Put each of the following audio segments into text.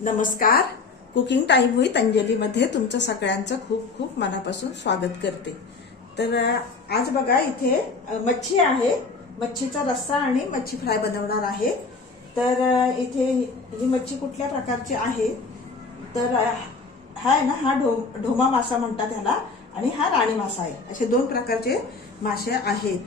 नमस्कार. Cooking time with अंजलीमध्ये तुमचं सगळ्यांचं खूप खूप मनापासून स्वागत करते. तर आज बघा इथे मच्छी आहे. मच्छीचा रस्सा आणि मच्छी फ्राय बनवणार आहे. तर इथे ही मच्छी कुठल्या प्रकारची आहे? तर हा आहे ना हा ढो ढोमा मासा म्हणतात ह्याला आणि हा राणी मासा आहे. असे दोन प्रकारचे मासे आहेत.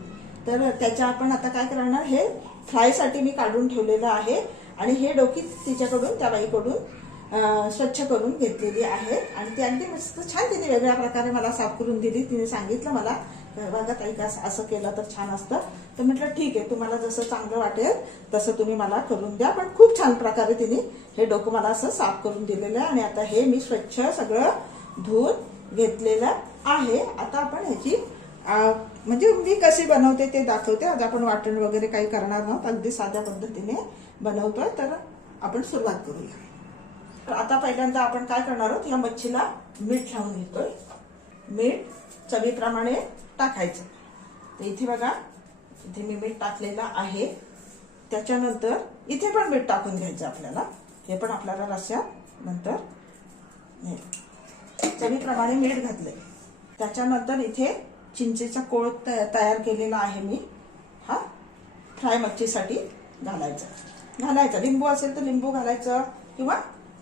तर त्याच्या आपण आता काय करणार? हे फ्रायसाठी मी काढून ठेवलेलं आहे. आणि हे डोकी तिच्याकडून त्या बाईकडून स्वच्छ करून घेतलेली आहेत. आणि ती अगदी मस्त छान तिने वेगळ्या प्रकारे मला साफ करून दिली. तिने सांगितलं मला बघा ताई का असं- केलं तर छान असतं. तर म्हटलं ठीक आहे तुम्हाला जसं चांगलं वाटेल तसं तुम्ही मला करून द्या. पण खूप छान प्रकारे तिने हे डोकं मला असं साफ करून दिलेलं आहे. आणि आता हे मी स्वच्छ सगळं धुवून घेतलेलं आहे. आता आपण ह्याची म्हणजे मी कशी बनवते ते दाखवते. आज आपण वाटण वगैरे काही करणार आहोत अगदी साध्या पद्धतीने बनवतोय. तर आपण सुरुवात करूया. तर आता पहिल्यांदा आपण काय करणार आहोत? ह्या मच्छीला मीठ लावून घेतोय. मीठ चवीप्रमाणे टाकायचं. तर इथे बघा इथे मी मीठ टाकलेलं आहे. त्याच्यानंतर इथे पण मीठ टाकून घ्यायचं आपल्याला. हे पण आपल्याला रस्यात नंतर चवीप्रमाणे मीठ घातले त्याच्यानंतर इथे चिंचेचा कोळ तयार केलेला आहे मी. हा? फ्राय मच्छीसाठी घालायचा. घालायचा. लिंबू असेल तर लिंबू घालायचं. किंवा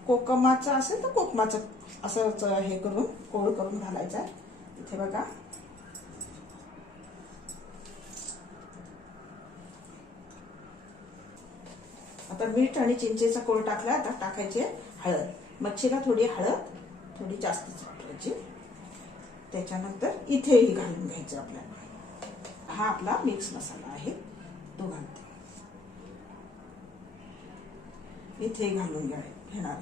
कोकमाचं असेल तर कोकमाचं असंच हे करून कोळ करून घालायचा. इथे बघा. आता मीठ आणि चिंचेचा कोळ टाकला. आता टाकायचे हळद. मच्छीला थोडी हळद थोडी जास्तच वापरायची त्याच्यानंतर इथेही घालून घ्यायचं आपल्याला. हा आपला मिक्स मसाला आहे. तो घालते इथे घालून घेणार.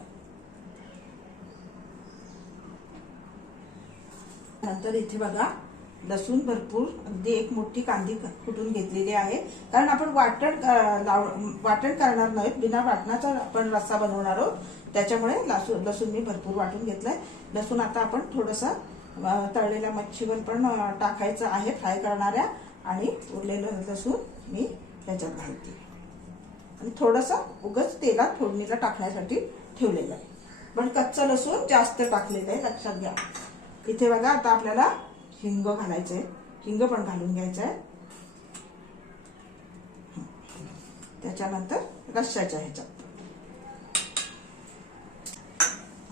नंतर इथे बघा लसूण भरपूर अगदी एक मोठी कांदी कुटून घेतलेली आहे. कारण आपण वाटण लाव वाटण करणार नाहीत बिना वाटणाचा आपण रस्सा बनवणार आहोत. त्याच्यामुळे लसूण लसूण मी भरपूर वाटून घेतलाय. लसूण आता आपण थोडंसं तळलेल्या मच्छीवर पण टाकायचं आहे फ्राय करणाऱ्या. आणि उरलेलं लसूण मी ह्याच्यात घालते. आणि थोडंसं उगच तेलात फोडणीला टाकण्यासाठी ठेवलेलं आहे. पण कच्चं लसूण जास्त टाकलेलं आहे लक्षात घ्या. इथे बघा आता आपल्याला हिंग घालायचं आहे हिंग पण घालून घ्यायचं आहे त्याच्यानंतर रश्श्याच्या ह्याच्यात.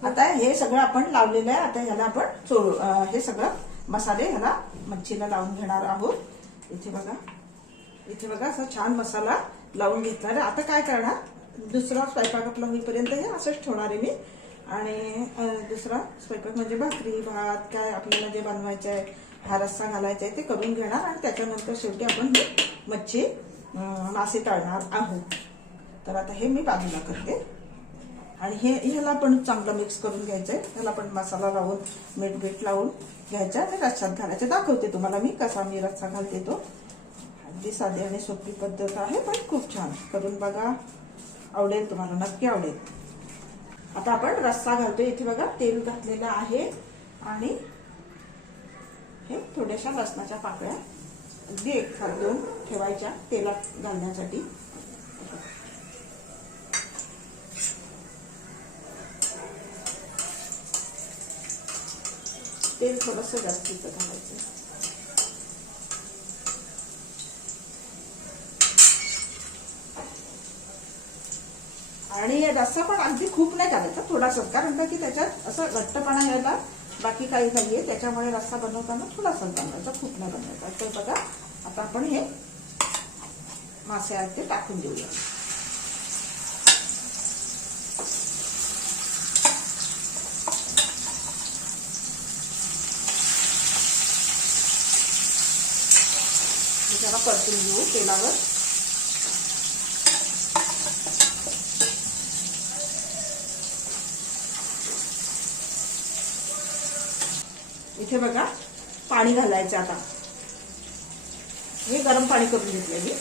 आता हे सगळं आपण लावलेलं आहे. आता ह्याला आपण चोळू हे सगळं मसाले ह्याला मच्छीला लावून घेणार आहोत. इथे बघा. इथे बघा असा छान मसाला लावून घेतला. आहे आता काय करणार? दुसरा स्वयंपाक आपला होईपर्यंत हे असंच ठेवणार आहे मी. आणि दुसरा स्वयंपाक म्हणजे भाकरी भात काय आपल्याला जे बनवायचं आहे हा रस्सा घालायचा आहे ते करून घेणार. आणि त्याच्यानंतर शेवटी आपण मच्छी मासे तळणार आहोत. तर आता हे मी बाजूला करते. आणि हे ह्याला पण चांगलं मिक्स करून घ्यायचंय. ह्याला पण मसाला लावून मीठ बीठ लावून घ्यायचा आणि रस्स्यात घालायचं. दाखवते तुम्हाला मी कसा मी रस्सा घालते तो. अगदी साधी आणि सोपी पद्धत आहे पण खूप छान. करून बघा. आवडेल तुम्हाला नक्की आवडेल. आता आपण रस्सा घालतोय. इथे बघा तेल घातलेलं आहे. आणि हे थोड्याशा लसणाच्या पाकळ्या अगदी एक फार दोन ठेवायच्या तेलात घालण्यासाठी. तेल थोडंसं जास्तीचं घालायचं. आणि रस्सा पण अगदी खूप नाही घालायचा थोडासा कारण का की त्याच्यात असं घट्टपणा यायला बाकी काही नाहीये. त्याच्यामुळे रस्सा बनवताना थोडासा बनवायचा खूप नाही बनवायचा. तर बघा आता आपण हे मासे आहेत ते टाकून देऊया. त्याला परतून घेऊ तेलावर. इथे बघा पाणी घालायचं आता. हे गरम पाणी करून घेतले मी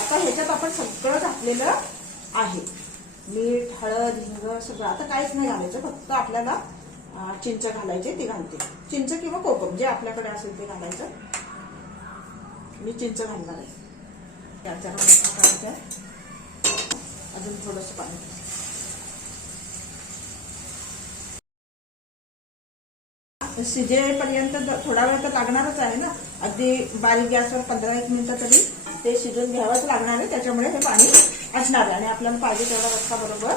आता ह्याच्यात आपण सगळं घातलेलं आहे. मीठ हळद हिंग सगळं. आता काहीच नाही घालायचं फक्त आपल्याला चिंच घालायचे ती घालते. चिंच किंवा कोकम जे आपल्याकडे असेल ते घालायचं. मी चिंच घालणार आहे. त्याचा आहे अजून थोडंसं पाणी. शिजेपर्यंत थोडा वेळ तर लागणारच आहे ना. अगदी बारीक गॅसवर पंधरा एक मिनिटं तरी ते शिजून घ्यावंच लागणार आहे. त्याच्यामुळे हे पाणी असणार आहे आणि आपल्याला पाहिजे तेवढा रस्ता बरोबर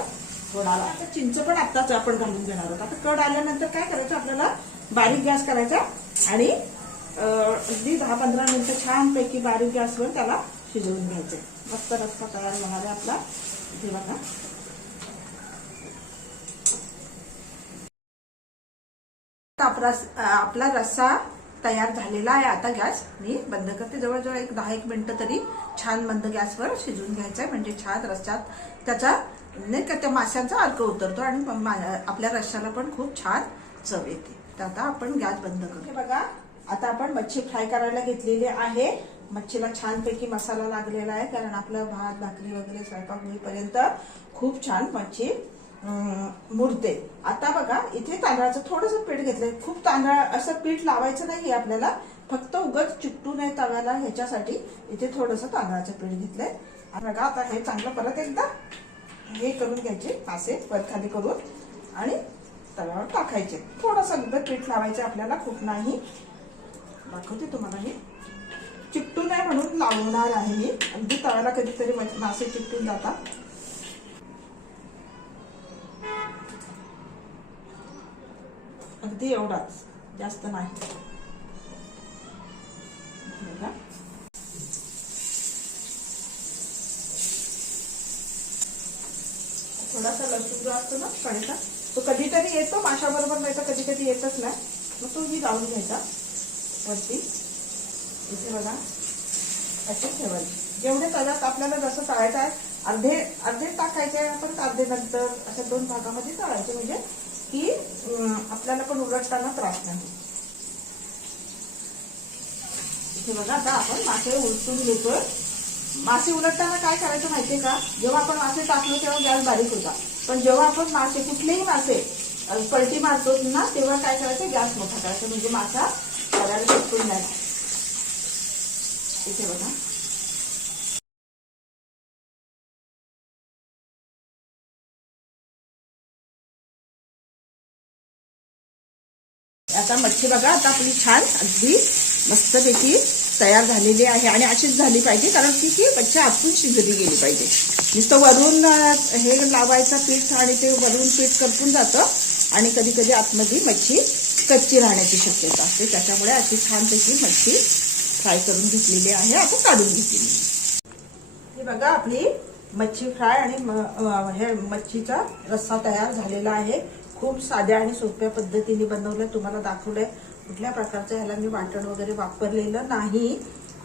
कड आला आता चिंच पण आत्ताच आपण घालून घेणार आहोत. आता कड आल्यानंतर काय करायचं? आपल्याला बारीक गॅस करायचा आणि अगदी दहा पंधरा मिनिटं छानपैकी बारीक गॅसवर त्याला शिजवून घ्यायचं. मस्त रस्ता तयार होणार आहे आपला. हे बघा. आपला आपला रस्सा तयार झालेला आहे आता गॅस. मी बंद करते. जवळजवळ एक दहा एक मिनिटं तरी छान मंद गॅसवर शिजवून घ्यायचं आहे म्हणजे छान रस्त्यात त्याचा नाही का त्या माशांचा अर्क उतरतो आणि मा- आपल्या रश्याला पण खूप छान चव येते. तर आता आपण गॅस बंद करू. बघा आता आपण मच्छी फ्राय करायला घेतलेली आहे. मच्छीला छानपैकी मसाला लागलेला आहे कारण आपलं भात भाकरी वगैरे स्वयंपाक होईपर्यंत खूप छान मच्छी मुरते. आता बघा इथे तांदळाचं थोडंसं पीठ घेतलंय. खूप तांदळ असं पीठ लावायचं नाही आपल्याला. फक्त उगच चिपटू नये तव्याला ह्याच्यासाठी इथे थोडंसं तांदळाचं पीठ घेतलंय. बघा आता हे चांगलं परत एकदा हे करून घ्यायचे असे वरखाली करून आणि तव्यावर टाकायचे. थोडंसं अगदी पीठ लावायचं आपल्याला खूप नाही. दाखवते तुम्हाला हे चिकटू नाही म्हणून लावणार आहे मी. अगदी तव्याला कधीतरी मासे चिकटून जातात. अगदी एवढाच. जास्त नाही. थोडासा लसूण जो असतो ना पण तो कधीतरी येतो माशाबरोबर नाही तर कधी कधी येतच नाही. मग तो ही लावून घ्यायचा वरती. इथे बघा. असे ठेवायचे. जेवढे तव्यात आपल्याला जसं तळायचं आहे अर्धे अर्धे टाकायचे आहे अर्धे नंतर अशा दोन भागामध्ये तळायचे म्हणजे की आपल्याला पण उलटताना त्रास नाही. इथे बघा आता आपण मासे उलटून घेतोय. मासे उलटताना काय करायचं माहितीये का? जेव्हा आपण मासे टाकलो तेव्हा गॅस बारीक होता. पण जेव्हा आपण मासे कुठलेही मासे पलटी मारतो ना तेव्हा काय करायचं? गॅस मोठा करायचा. म्हणजे मासा करायला चिटकून नाही. इथे बघा. आता मच्छी बघा आता आपली छान अगदी मस्तपैकी तयार झालेली आहे आणि अशीच झाली पाहिजे कारण की ती मच्छी आतून शिजली गेली पाहिजे. नुसतं वरून हे लावायचं पीठ आणि ते वरून पीठ करपून जातं आणि कधी कधी आतमध्ये मच्छी कच्ची राहण्याची शक्यता असते. त्याच्यामुळे अशी छानपैकी मच्छी फ्राय करून घेतलेली आहे आपण काढून घेतलेली हे बघा आपली मच्छी फ्राय आणि हे मच्छीचा रस्सा तयार झालेला आहे. खूप साध्या आणि सोप्या पद्धतीने बनवलं तुम्हाला दाखवलंय. कुठल्या प्रकारचं ह्याला मी वाटण वगैरे वापरलेलं नाही.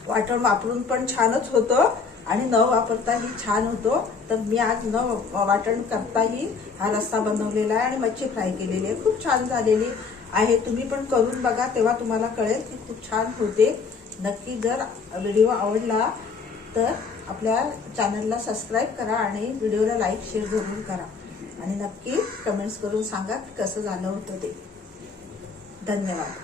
वाटण वापरून पण छानच होतं आणि न वापरताही छान होतो. तर मी आज न वाटण करताही हा रस्सा बनवलेला आहे आणि मच्छी फ्राय केलेली आहे. खूप छान झालेली आहे. तुम्ही पण करून बघा तेव्हा तुम्हाला कळेल की खूप छान होते. नक्की जर व्हिडिओ आवडला तर आपल्या चॅनलला सबस्क्राईब करा आणि व्हिडिओला लाईक शेअर जरूर करा. आणि नक्की कमेंट्स करून सांगा की कसं झालं होतं ते. धन्यवाद.